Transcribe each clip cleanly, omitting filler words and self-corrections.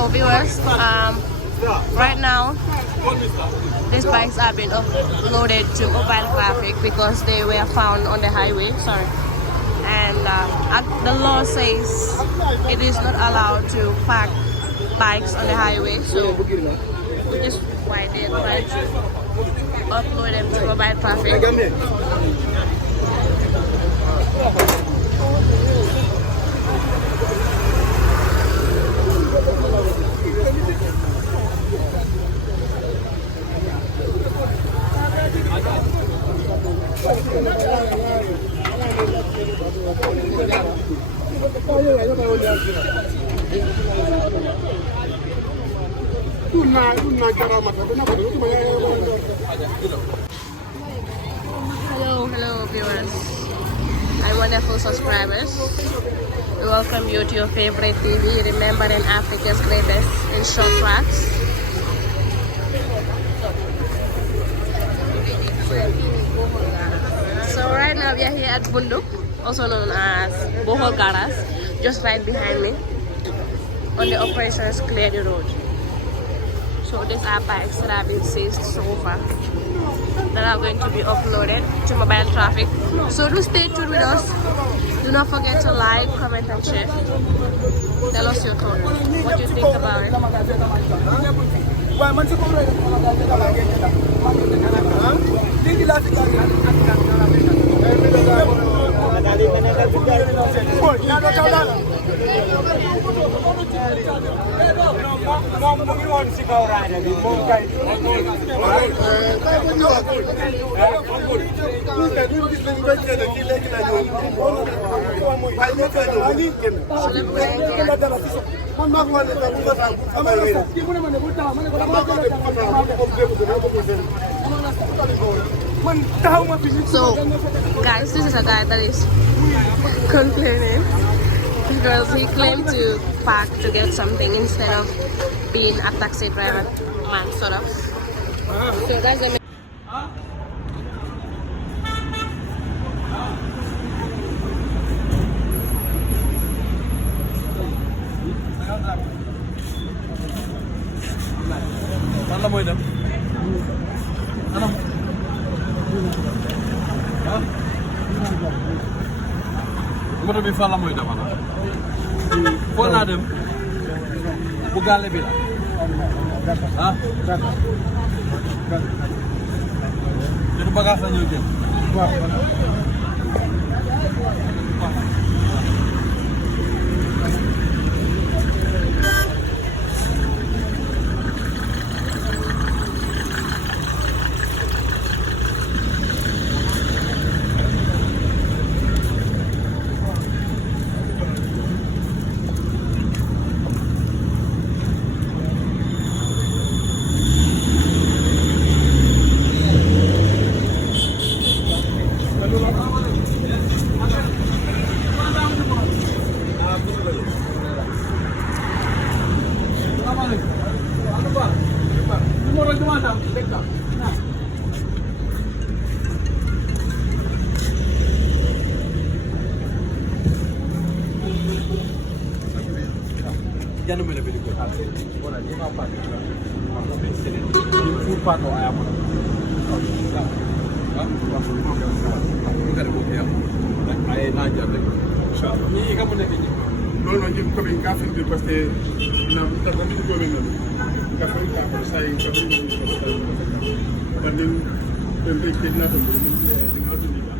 So viewers, right now these bikes are being uploaded to mobile traffic because they were found on the highway. Sorry, and the law says it is not allowed to park bikes on the highway. So which is why they are trying to upload them to mobile traffic. Hello viewers and wonderful subscribers. We welcome you to your favorite TV, remembering Africa's greatest in short tracks. So right now we are here at Bunduk, also known as Bohol Garas, just right behind me. On the operations clear the road. So these are bikes that have been seized so far that are going to be uploaded to mobile traffic. So do stay tuned with us. Do not forget to like, comment and share. Tell us your thoughts, what you think about it. So guys, this is a guy that is complaining because he claimed to park to get something instead of being a taxi driver man, sort of. So that's the moto bi fan la mooy dama la foo naa dem bu gàlle bi la ah jëtu bagage la ñëw jëm jangan mana beli kau tahu orang ni apa ni apa ni sini food park atau apa bukan ada bukti apa ayah najar deh ni kamu nak ni non non jëm ko ben kafe bi parce que na ta ko ko ben non kafe ka ko say ko ben ni ben be ke na to ni ni ko ni ba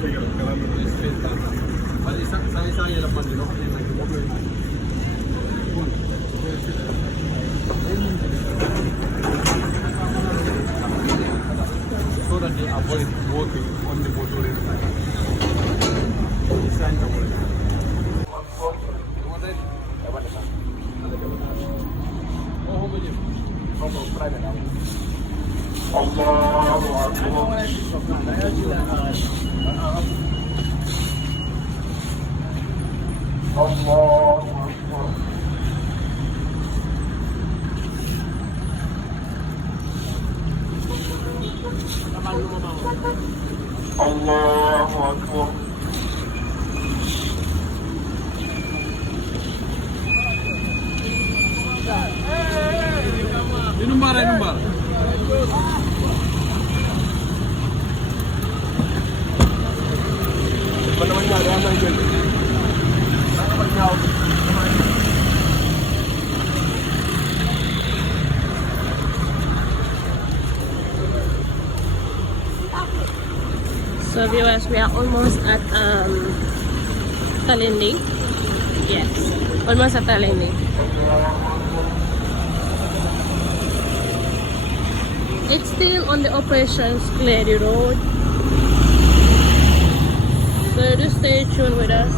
ko ga kala ni spenta ali saya lepas ni no so that they avoid working on the motorway. Allahu Akbar. So viewers, we are almost at Talindi. Yes, almost at Talindi. It's still on the operations clear the road. So just stay tuned with us.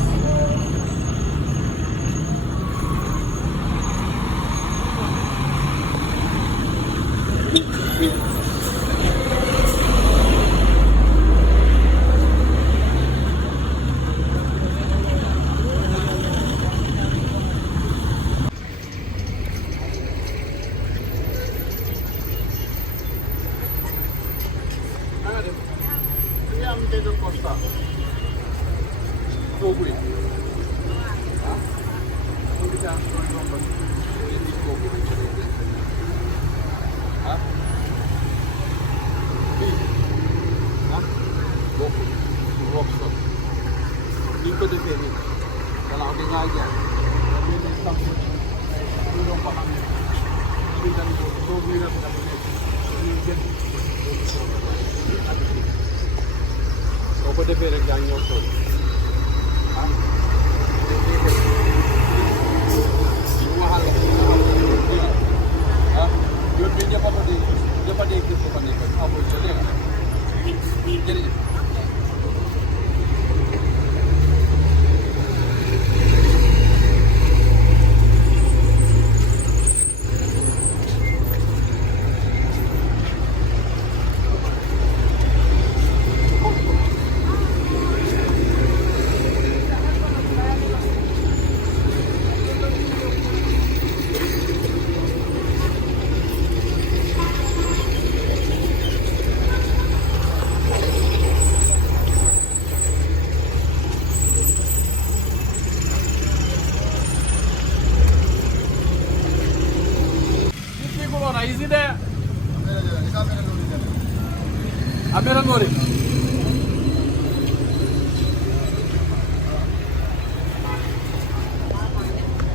Is it there? Aberangori.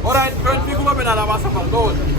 Alright, 20 people have been at our support. Go on.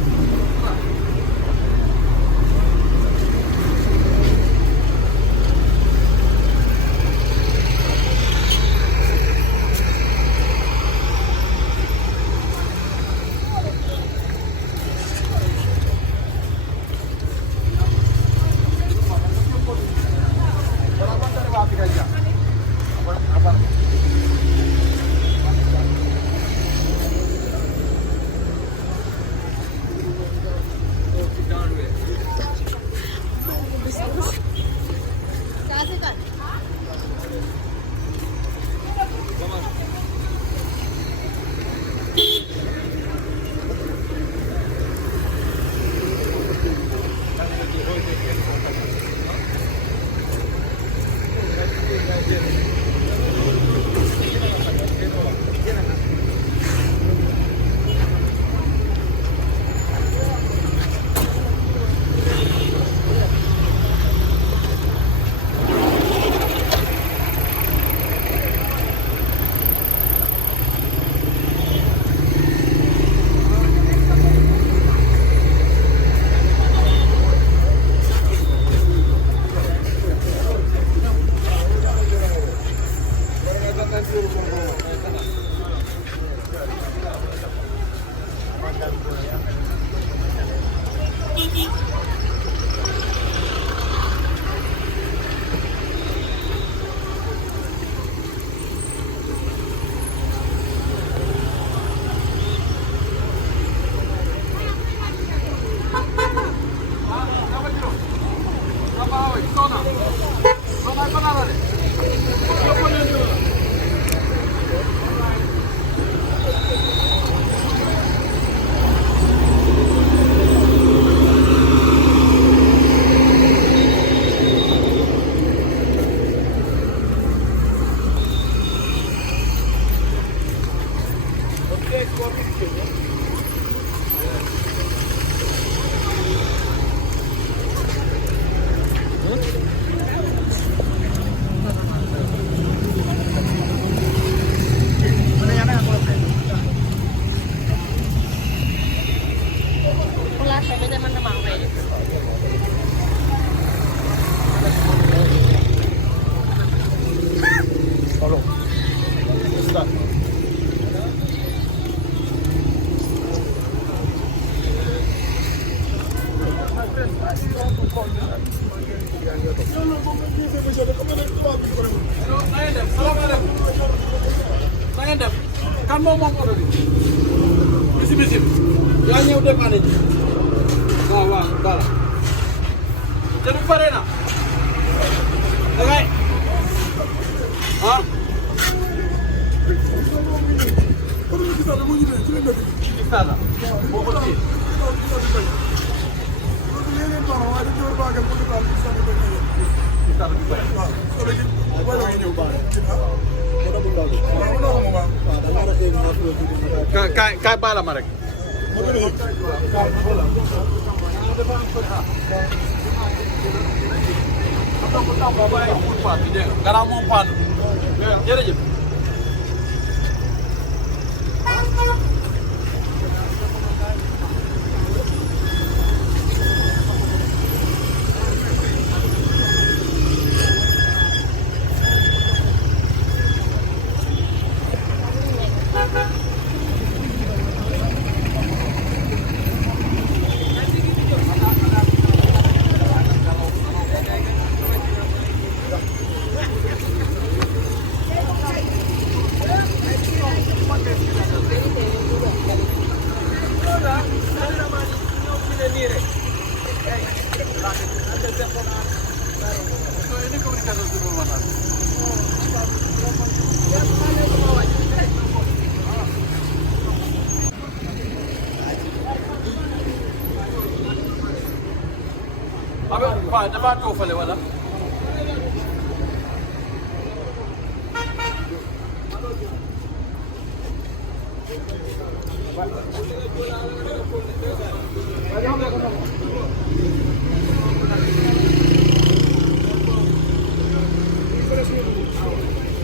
moom oto bi bisim yaa ñëw dépanné ji waaw voilà te du pare na dangay ah gisala boo ko téye kaay baala ma rek garaaw moom paan jërëjëf waaw dafa too fale wala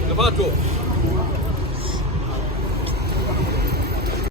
dafa too